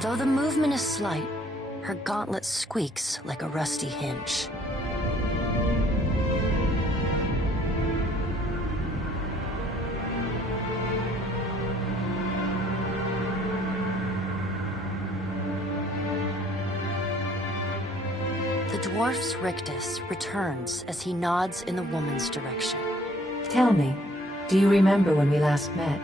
Though the movement is slight, her gauntlet squeaks like a rusty hinge. The dwarf's rictus returns as he nods in the woman's direction. Tell me, do you remember when we last met?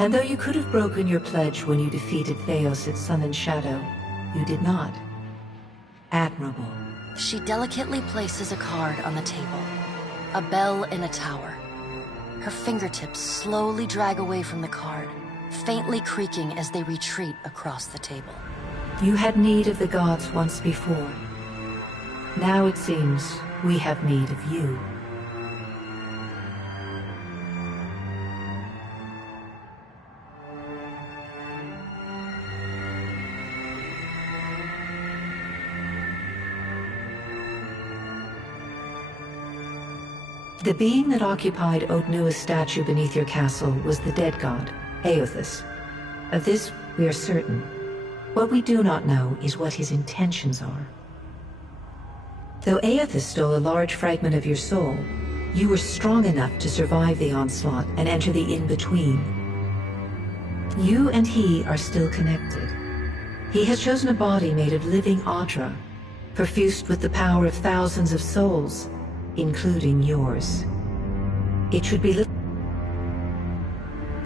And though you could have broken your pledge when you defeated Theos at Sun and Shadow, you did not. Admirable. She delicately places a card on the table. A bell in a tower. Her fingertips slowly drag away from the card, faintly creaking as they retreat across the table. You had need of the gods once before. Now it seems we have need of you. The being that occupied Otnua's statue beneath your castle was the dead god, Aothus. Of this we are certain. What we do not know is what his intentions are. Though Aothus stole a large fragment of your soul, you were strong enough to survive the onslaught and enter the in-between. You and he are still connected. He has chosen a body made of living Audra, perfused with the power of thousands of souls, including yours. It should be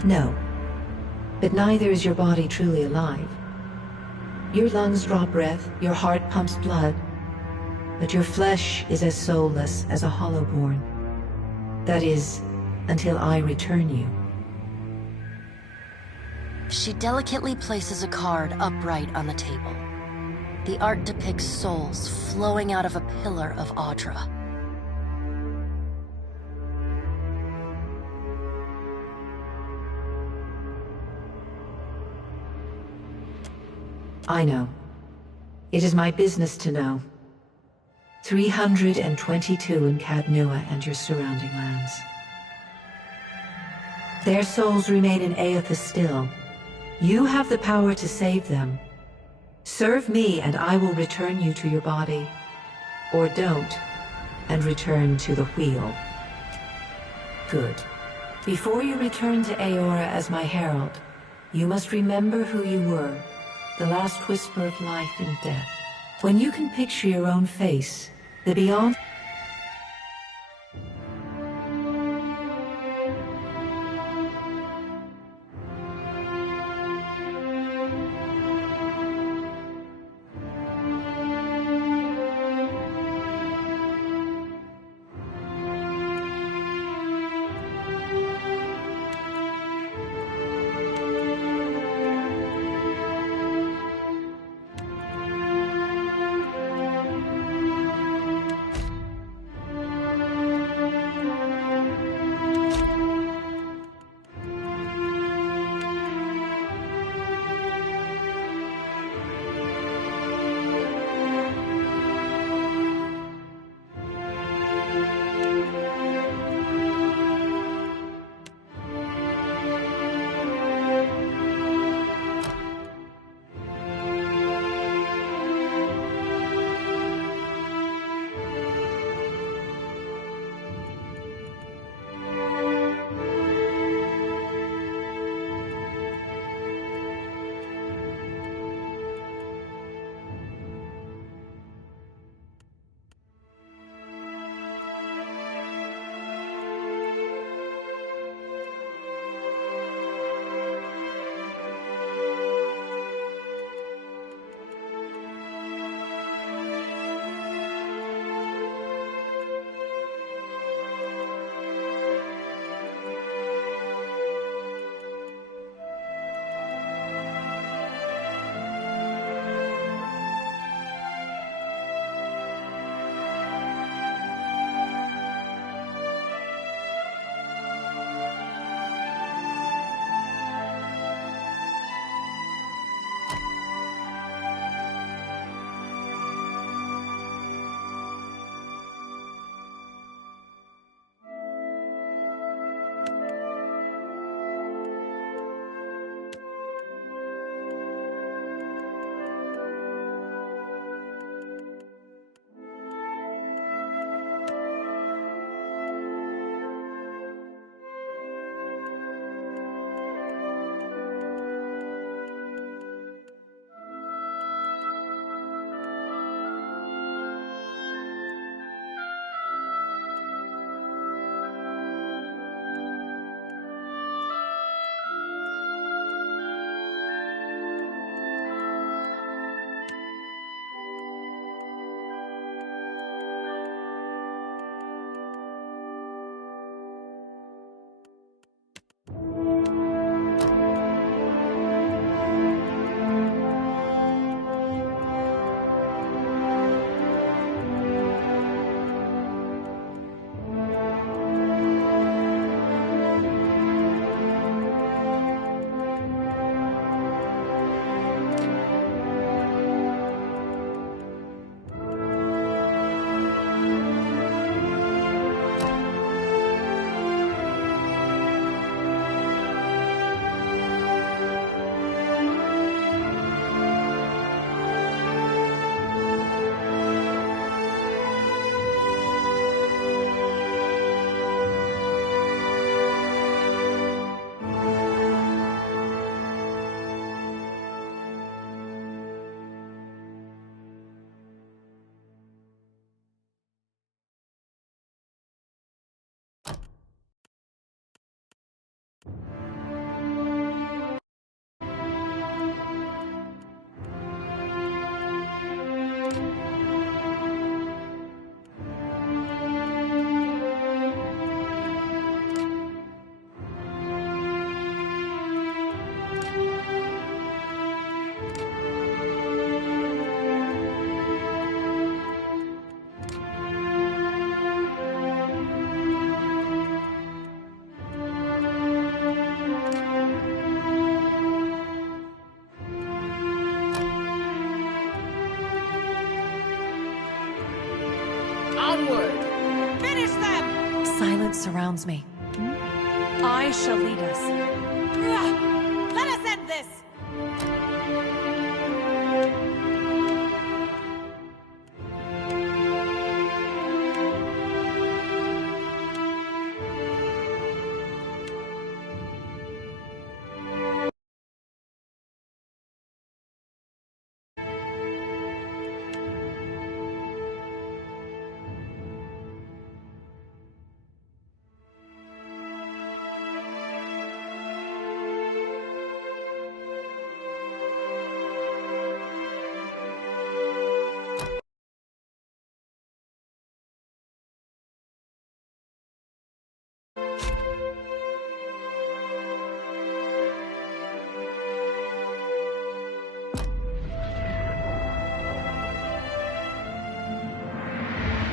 No. But neither is your body truly alive. Your lungs draw breath, your heart pumps blood, but your flesh is as soulless as a hollowborn. That is, until I return you. She delicately places a card upright on the table. The art depicts souls flowing out of a pillar of Audra. I know. It is my business to know. 322 in Cadnua and your surrounding lands. Their souls remain in Aothus still. You have the power to save them. Serve me and I will return you to your body. Or don't, and return to the wheel. Good. Before you return to Aora as my herald, you must remember who you were. The last whisper of life and death. When you can picture your own face, the beyond... surrounds me. I shall lead us. Let us end this!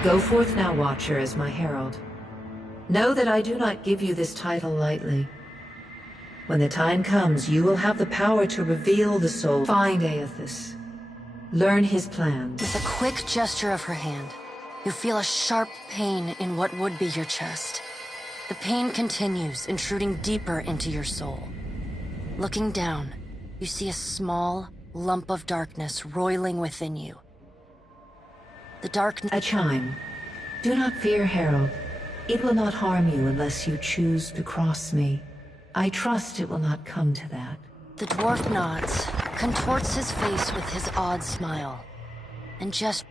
Go forth now, Watcher, as my herald. Know that I do not give you this title lightly. When the time comes, you will have the power to reveal the soul. Find Aethys. Learn his plans. With a quick gesture of her hand, you feel a sharp pain in what would be your chest. The pain continues, intruding deeper into your soul. Looking down, you see a small lump of darkness roiling within you. The darkness... A chime. Do not fear, Herald. It will not harm you unless you choose to cross me. I trust it will not come to that. The dwarf nods, contorts his face with his odd smile, and just...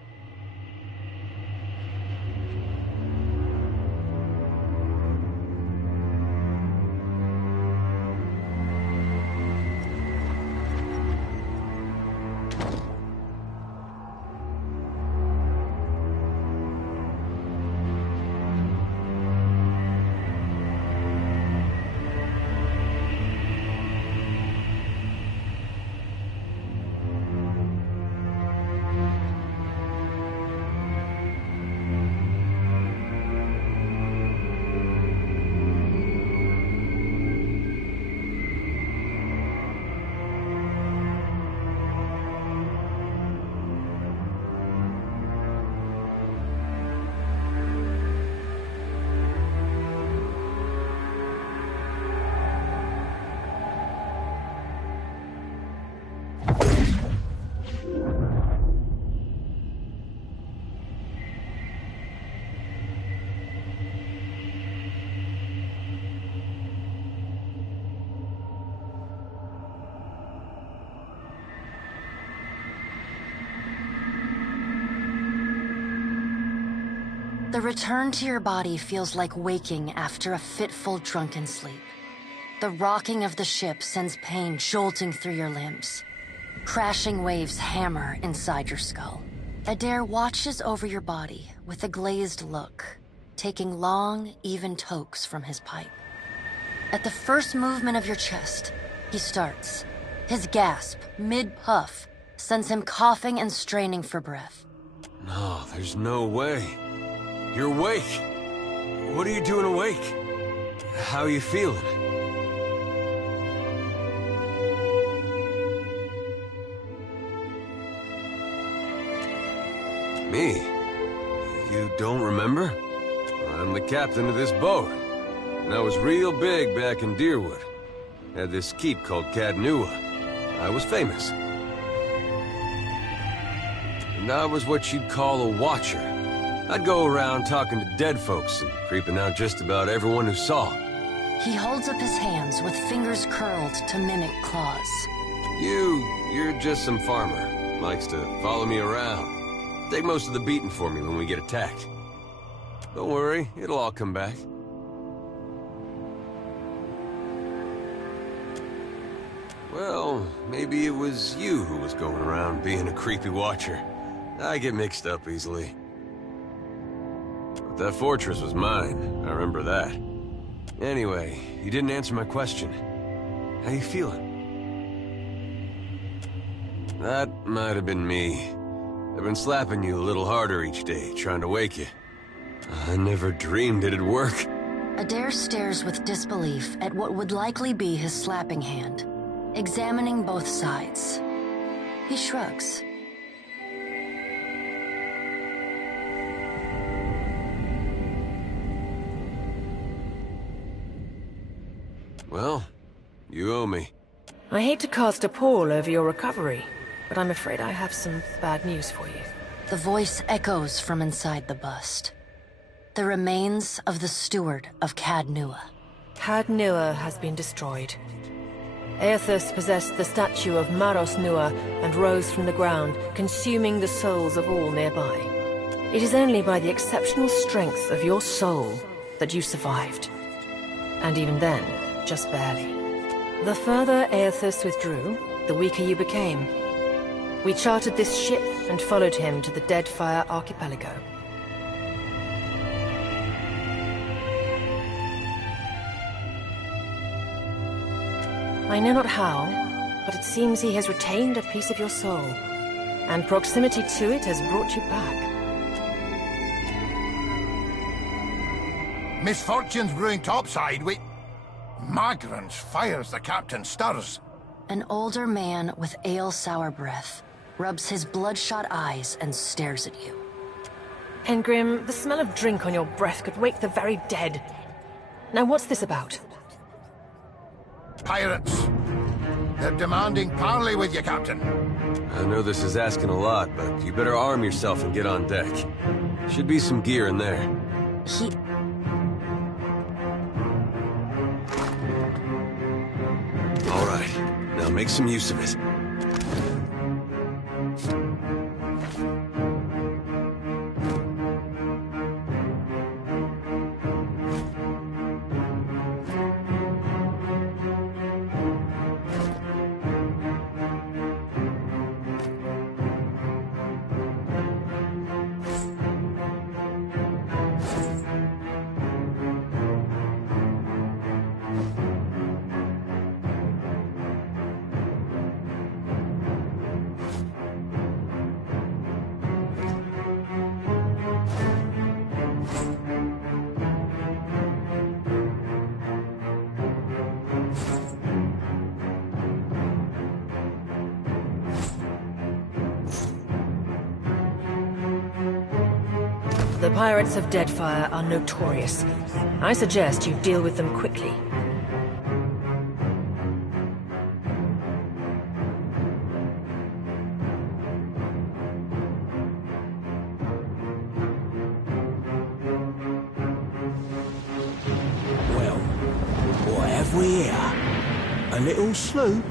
The return to your body feels like waking after a fitful drunken sleep. The rocking of the ship sends pain jolting through your limbs. Crashing waves hammer inside your skull. Adair watches over your body with a glazed look, taking long, even tokes from his pipe. At the first movement of your chest, he starts. His gasp, mid-puff, sends him coughing and straining for breath. No, there's no way. You're awake. What are you doing awake? How are you feeling? Me? You don't remember? I'm the captain of this boat. And I was real big back in Deerwood. Had this keep called Cadnua. I was famous. And I was what you'd call a watcher. I'd go around talking to dead folks and creeping out just about everyone who saw. He holds up his hands with fingers curled to mimic claws. You're just some farmer. Likes to follow me around. Take most of the beating for me when we get attacked. Don't worry, it'll all come back. Well, maybe it was you who was going around being a creepy watcher. I get mixed up easily. But that fortress was mine, I remember that. Anyway, you didn't answer my question. How you feeling? That might have been me. I've been slapping you a little harder each day, trying to wake you. I never dreamed it'd work. Adair stares with disbelief at what would likely be his slapping hand, examining both sides. He shrugs. Well, you owe me. I hate to cast a pall over your recovery, but I'm afraid I have some bad news for you. The voice echoes from inside the bust. The remains of the steward of Cad Nua. Cad Nua has been destroyed. Aethus possessed the statue of Maros Nua and rose from the ground, consuming the souls of all nearby. It is only by the exceptional strength of your soul that you survived. And even then, just barely. The further Aethus withdrew, the weaker you became. We chartered this ship and followed him to the Deadfire Archipelago. I know not how, but it seems he has retained a piece of your soul, and proximity to it has brought you back. Misfortune's brewing topside. Magrans fires the captain stirs. An older man with ale-sour breath rubs his bloodshot eyes and stares at you. Engrim, the smell of drink on your breath could wake the very dead. Now what's this about? Pirates. They're demanding parley with you, Captain. I know this is asking a lot, but you better arm yourself and get on deck. Should be some gear in there. All right, now make some use of it. The pirates of Deadfire are notorious. I suggest you deal with them quickly. Well, what have we here? A little sloop?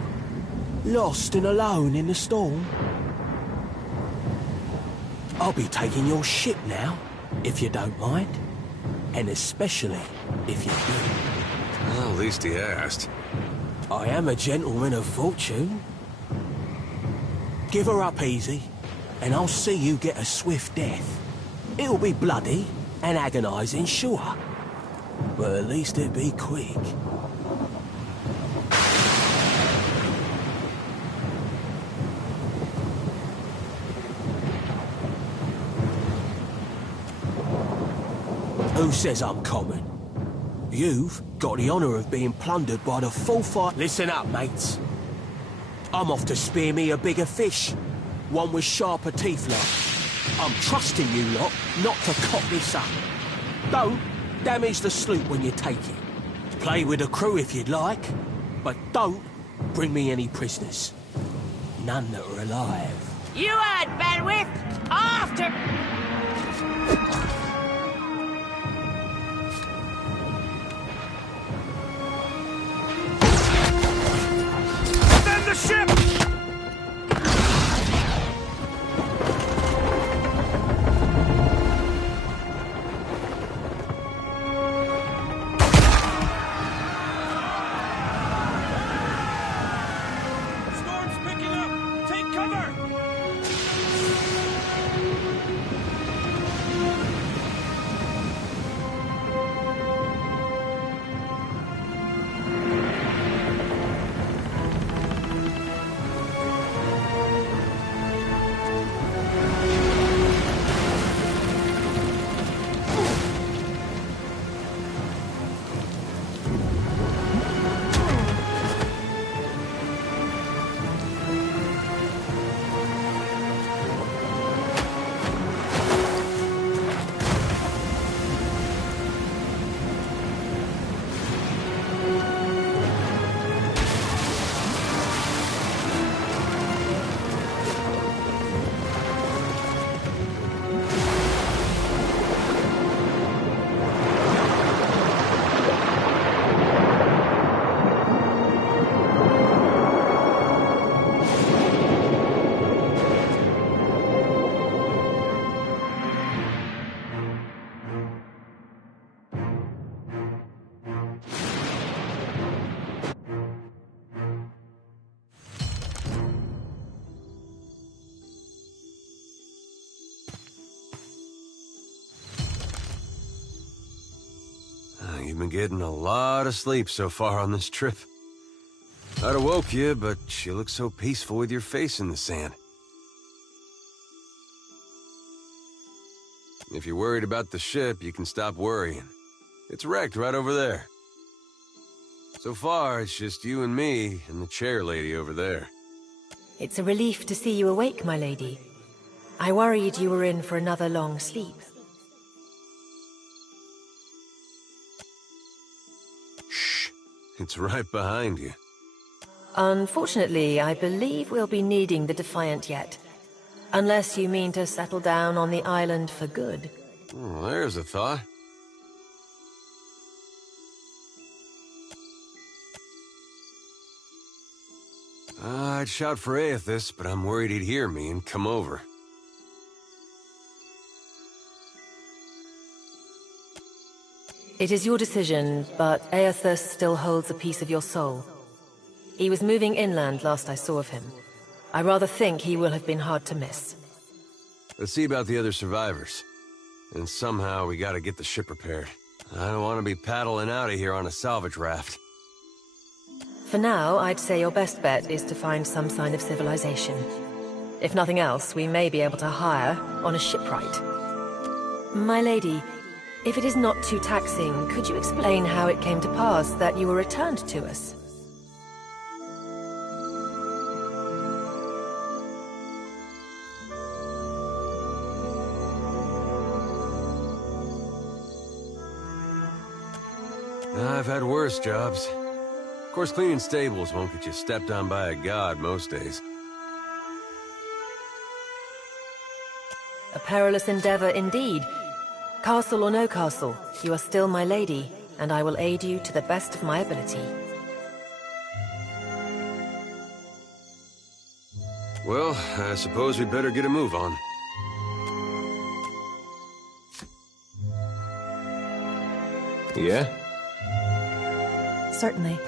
Lost and alone in the storm? I'll be taking your ship now, if you don't mind. And especially if you do. Well, at least he asked. I am a gentleman of fortune. Give her up easy, and I'll see you get a swift death. It'll be bloody and agonizing, sure. But at least it'll be quick. Who says I'm common? You've got the honour of being plundered by the full fight. Listen up, mates. I'm off to spear me a bigger fish. One with sharper teeth, like. I'm trusting you lot not to cock this up. Don't damage the sloop when you take it. Play with the crew if you'd like, but don't bring me any prisoners. None that are alive. You had bandwidth! After... The ship! Storm's picking up! Take cover! been getting a lot of sleep so far on this trip. I'd have woke you, but you look so peaceful with your face in the sand. If you're worried about the ship, you can stop worrying. It's wrecked right over there. So far, it's just you and me and the chair lady over there. It's a relief to see you awake, my lady. I worried you were in for another long sleep. Shh. It's right behind you. Unfortunately, I believe we'll be needing the Defiant yet. Unless you mean to settle down on the island for good. Oh, there's a thought. I'd shout for Aethys, but I'm worried he'd hear me and come over. It is your decision, but Aethys still holds a piece of your soul. He was moving inland last I saw of him. I rather think he will have been hard to miss. Let's see about the other survivors. And somehow we gotta get the ship repaired. I don't want to be paddling out of here on a salvage raft. For now, I'd say your best bet is to find some sign of civilization. If nothing else, we may be able to hire on a shipwright. My lady, if it is not too taxing, could you explain how it came to pass that you were returned to us? I've had worse jobs. Of course, cleaning stables won't get you stepped on by a god most days. A perilous endeavor indeed. Castle or no castle, you are still my lady, and I will aid you to the best of my ability. Well, I suppose we better get a move on. Yeah? Certainly.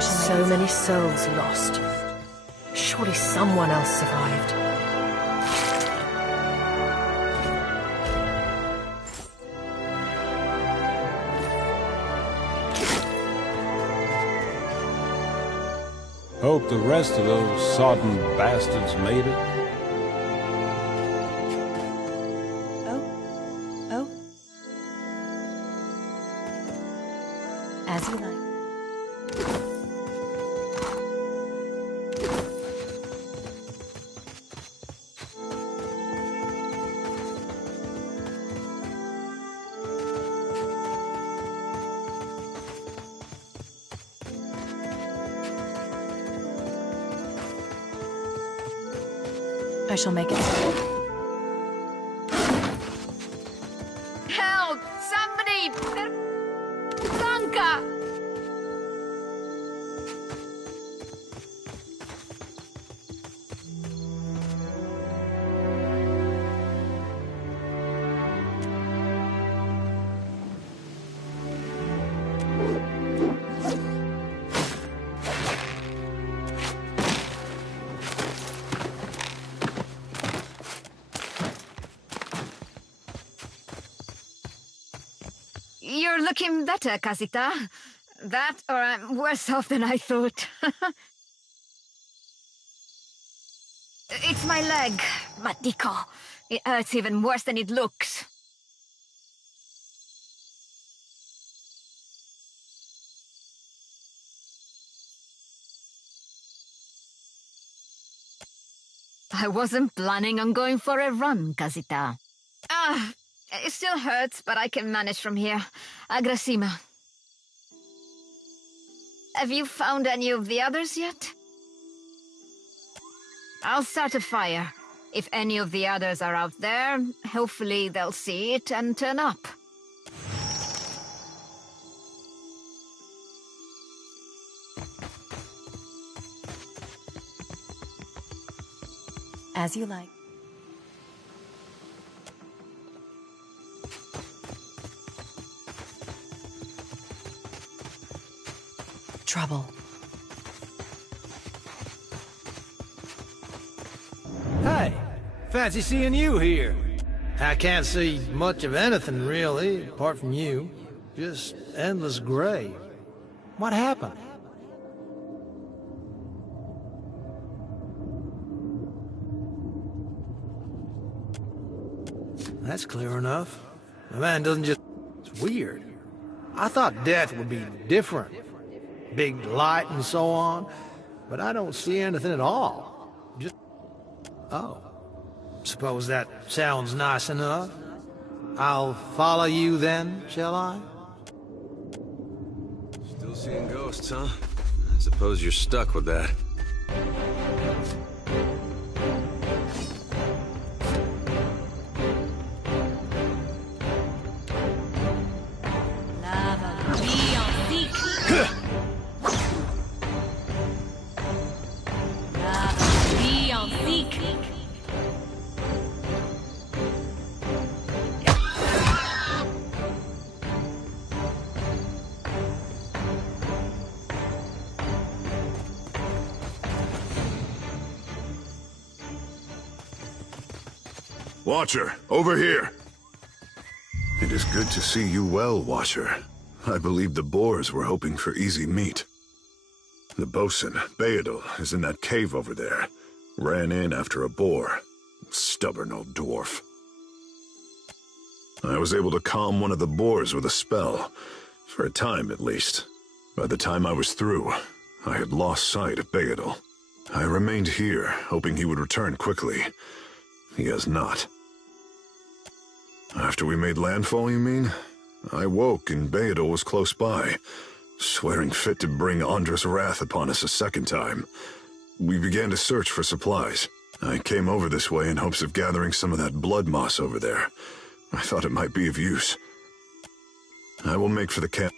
So many souls lost. Surely someone else survived. Hope the rest of those sodden bastards made it. Oh. As you like. I shall make it. Help! Somebody! Blanca! You're looking better, Casita. That, or I'm worse off than I thought. It's my leg, Matico. It hurts even worse than it looks. I wasn't planning on going for a run, Casita. It still hurts, but I can manage from here. Agrasima. Have you found any of the others yet? I'll start a fire. If any of the others are out there, hopefully they'll see it and turn up. As you like. Trouble. Hey, fancy seeing you here. I can't see much of anything, really, apart from you. Just endless gray. What happened? That's clear enough. The man doesn't just... It's weird. I thought death would be different. Big light and so on. But I don't see anything at all. Just... Oh. Suppose that sounds nice enough. I'll follow you then, shall I? Still seeing ghosts, huh? I suppose you're stuck with that. Watcher, over here. It is good to see you well, Watcher. I believe the Boers were hoping for easy meat. The bosun, Beedle, is in that cave over there. Ran in after a boar. Stubborn old dwarf. I was able to calm one of the boars with a spell. For a time, at least. By the time I was through, I had lost sight of Beedle. I remained here, hoping he would return quickly. He has not. After we made landfall, you mean? I woke and Beedle was close by, swearing fit to bring Andra's wrath upon us a second time. We began to search for supplies. I came over this way in hopes of gathering some of that blood moss over there. I thought it might be of use. I will make for the camp.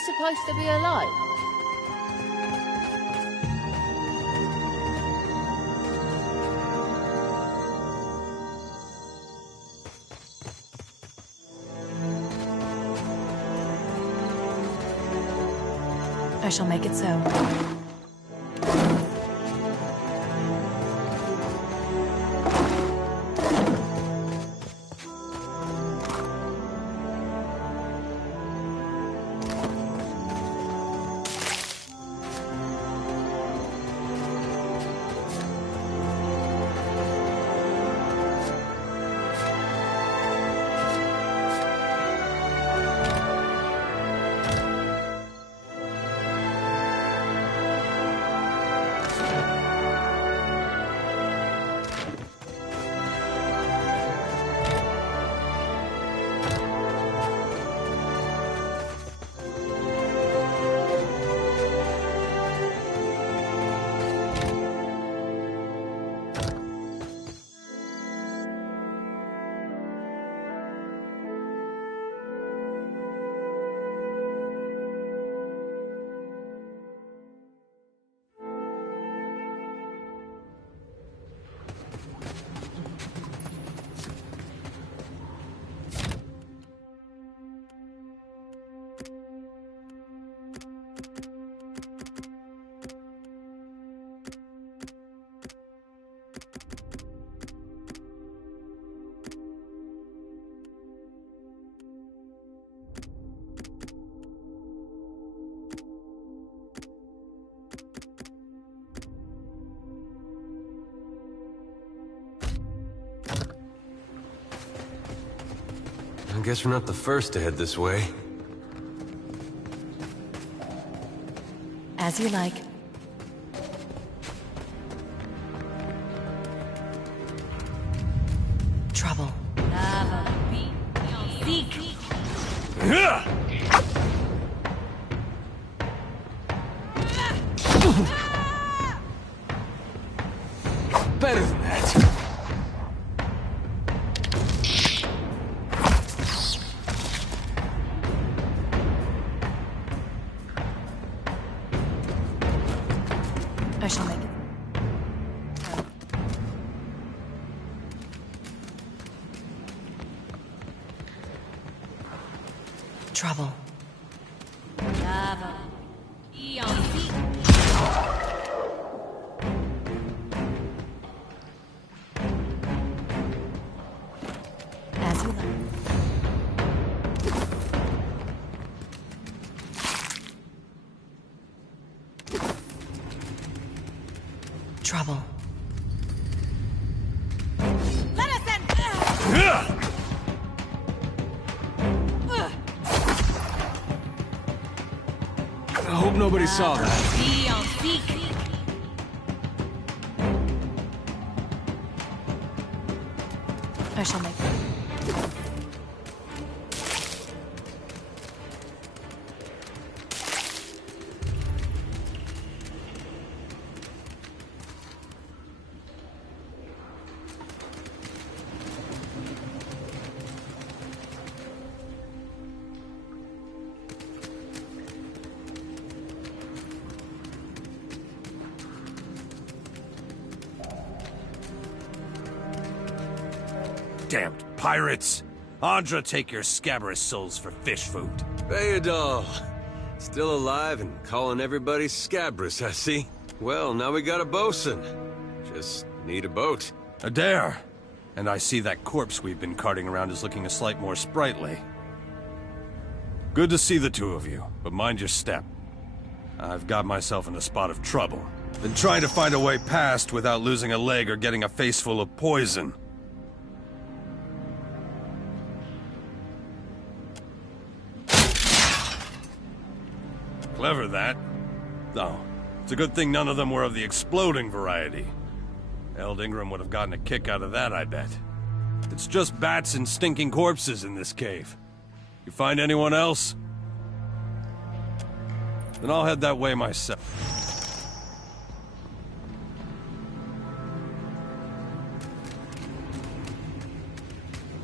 Supposed to be a light? I shall make it so. I guess we're not the first to head this way. As you like. Trouble. Better than that. I shall make it. Trouble. As you like. Trouble. I hope nobody saw that. I shall make it. Damned pirates! Andra, take your scabrous souls for fish food. Bayadol. Still alive and calling everybody scabrous, I see. Well, now we got a bosun. Just need a boat. Adair! And I see that corpse we've been carting around is looking a slight more sprightly. Good to see the two of you, but mind your step. I've got myself in a spot of trouble. Been trying to find a way past without losing a leg or getting a face full of poison. Clever, that. Though, it's a good thing none of them were of the exploding variety. Eld Ingram would have gotten a kick out of that, I bet. It's just bats and stinking corpses in this cave. You find anyone else? Then I'll head that way myself.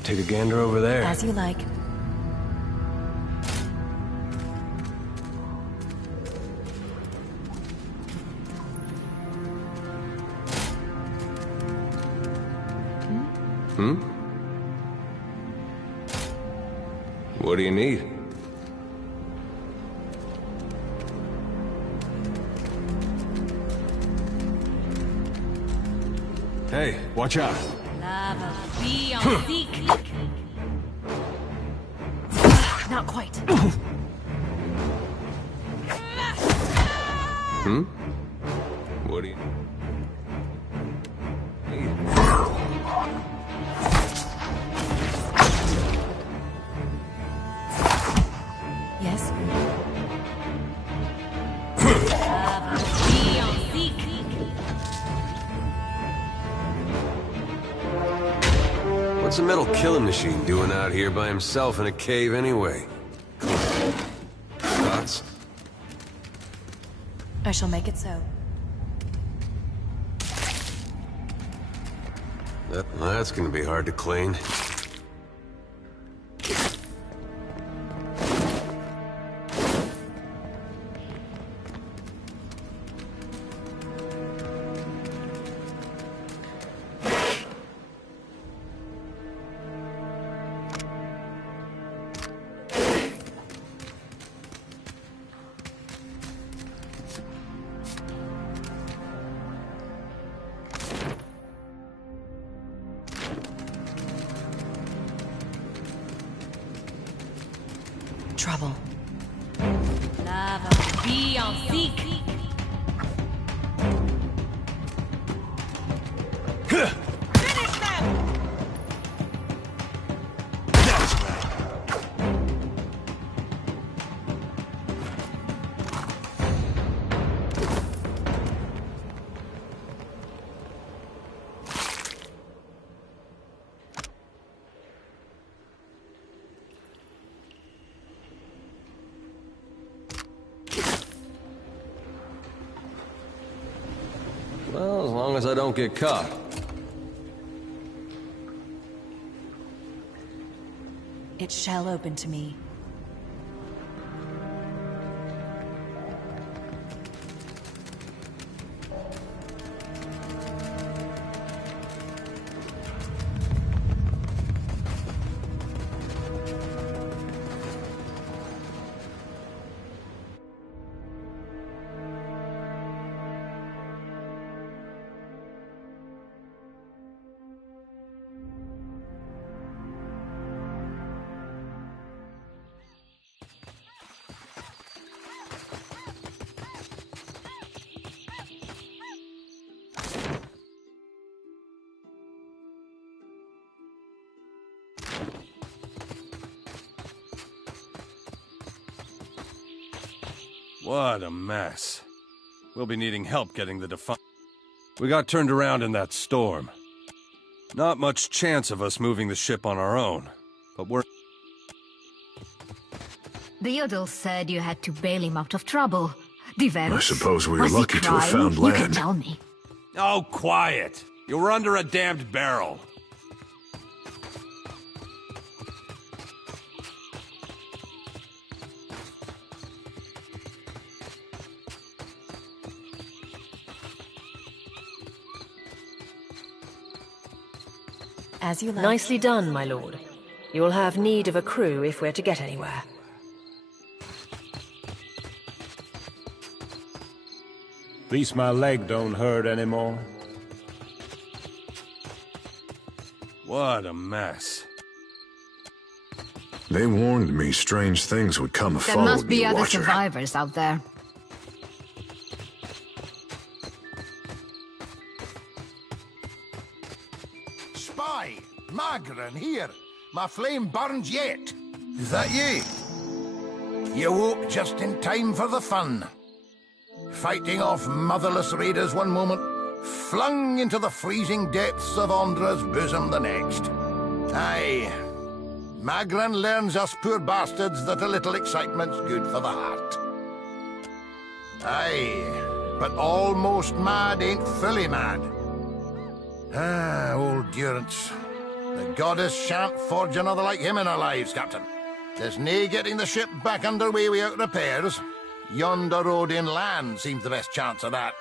Take a gander over there. As you like. Hmm? What do you need? Hey, watch out. Not quite. Hmm? What do you need? Yes? What's a metal killing machine doing out here by himself in a cave anyway? Thoughts? I shall make it so. That's gonna be hard to clean. Trouble. That's right. long as I don't get caught. It shall open to me. What a mess. We'll be needing help getting the defunct. We got turned around in that storm. Not much chance of us moving the ship on our own, but we're... The Yodel said you had to bail him out of trouble. Diverus, I suppose we were was he lucky to have crying? found You can land. tell me. Oh, quiet! You were under a damned barrel. As you like. Nicely done, my lord. You will have need of a crew if we're to get anywhere. At least my leg don't hurt anymore. What a mess. They warned me strange things would come There followed must be me, other Watcher. survivors out there. Spy! Magran, here! My flame burns yet! Is that you? You woke just in time for the fun. Fighting off motherless raiders one moment, flung into the freezing depths of Ondra's bosom the next. Aye. Magran learns us poor bastards that a little excitement's good for the heart. Aye, but almost mad ain't fully mad. Ah, old Durance. The goddess shan't forge another like him in our lives, Captain. There's nae getting the ship back underway without repairs. Yonder road inland seems the best chance of that.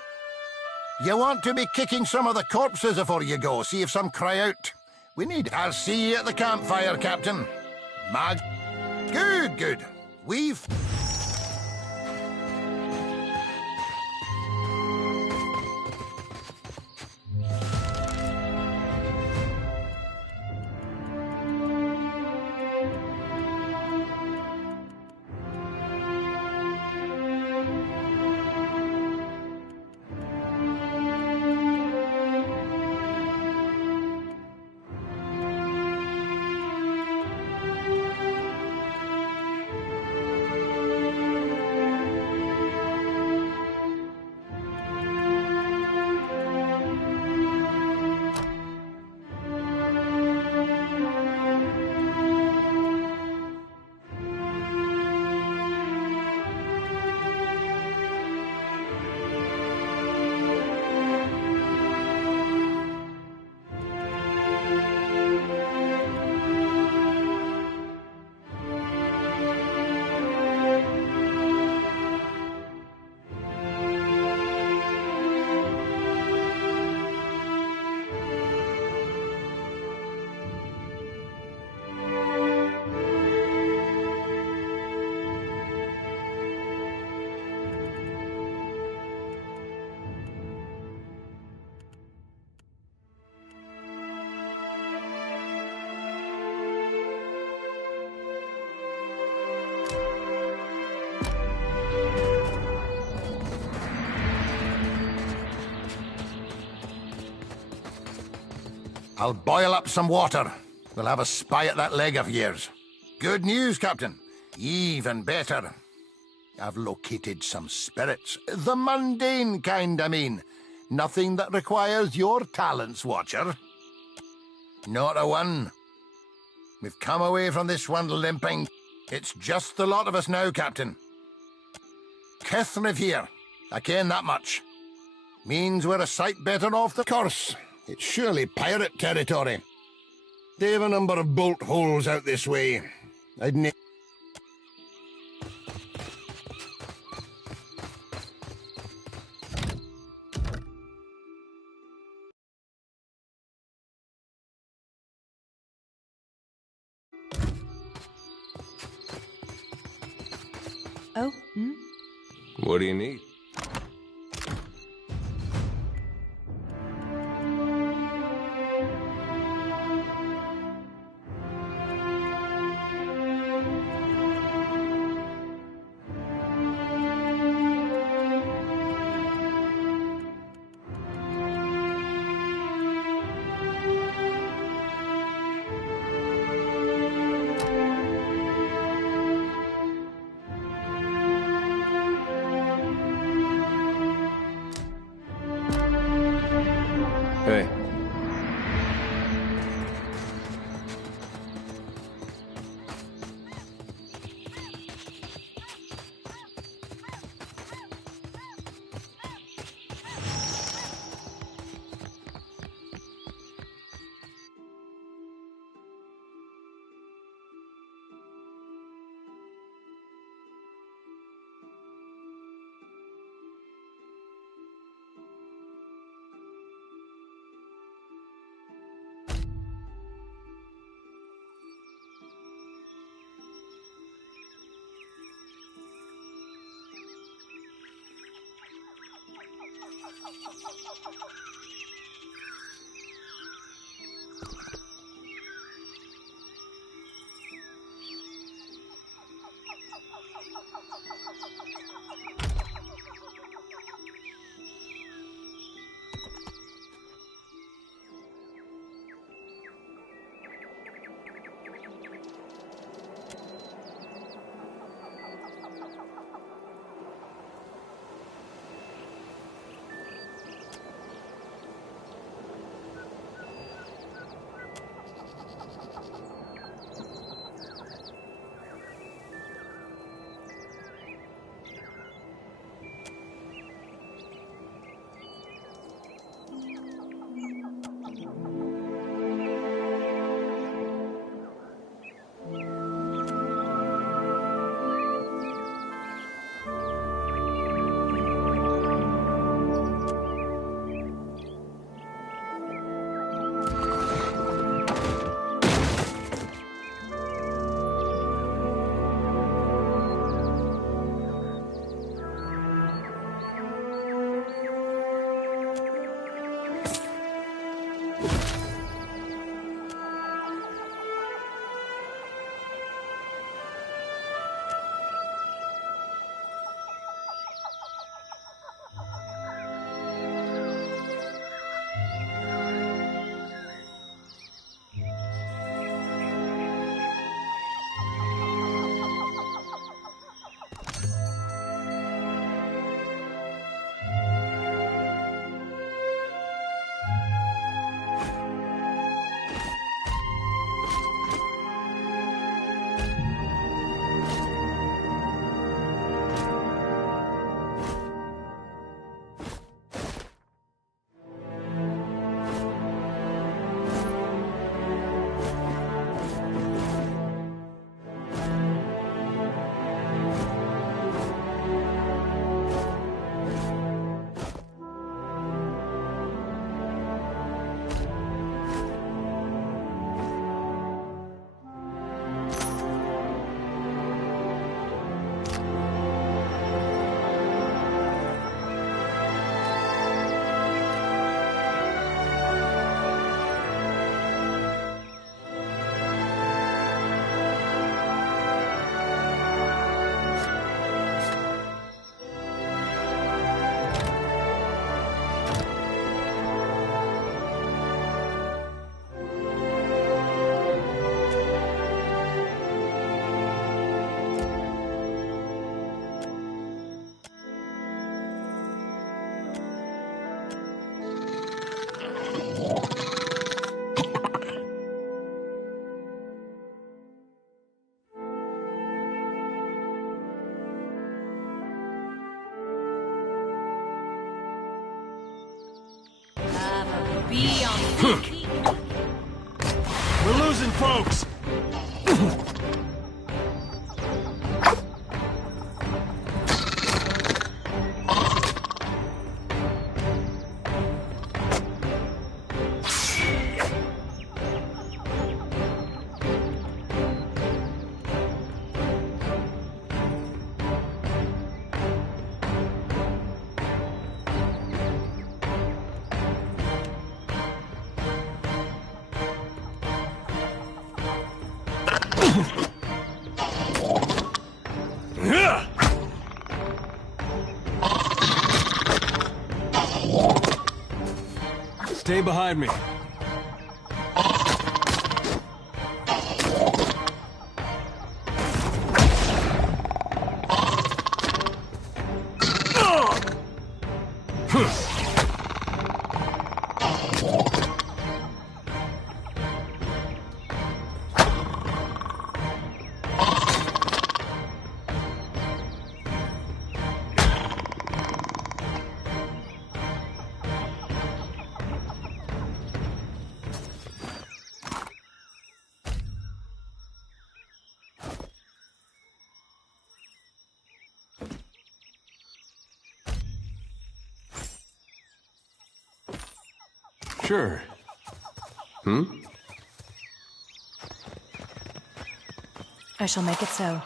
You want to be kicking some of the corpses before you go, see if some cry out. We need... I'll see you at the campfire, Captain. Mag... Good, good. We've... I'll boil up some water. We'll have a spy at that leg of yours. Good news, Captain. Even better. I've located some spirits. The mundane kind, I mean. Nothing that requires your talents, Watcher. Not a one. We've come away from this one limping. It's just the lot of us now, Captain. Kithriv here. I ken that much. Means we're a sight better off the course. It's surely pirate territory. They've a number of bolt holes out this way. I'd na- Oh, What do you need? Hey. We're losing folks! Stay behind me. Sure. Hmm? I shall make it so.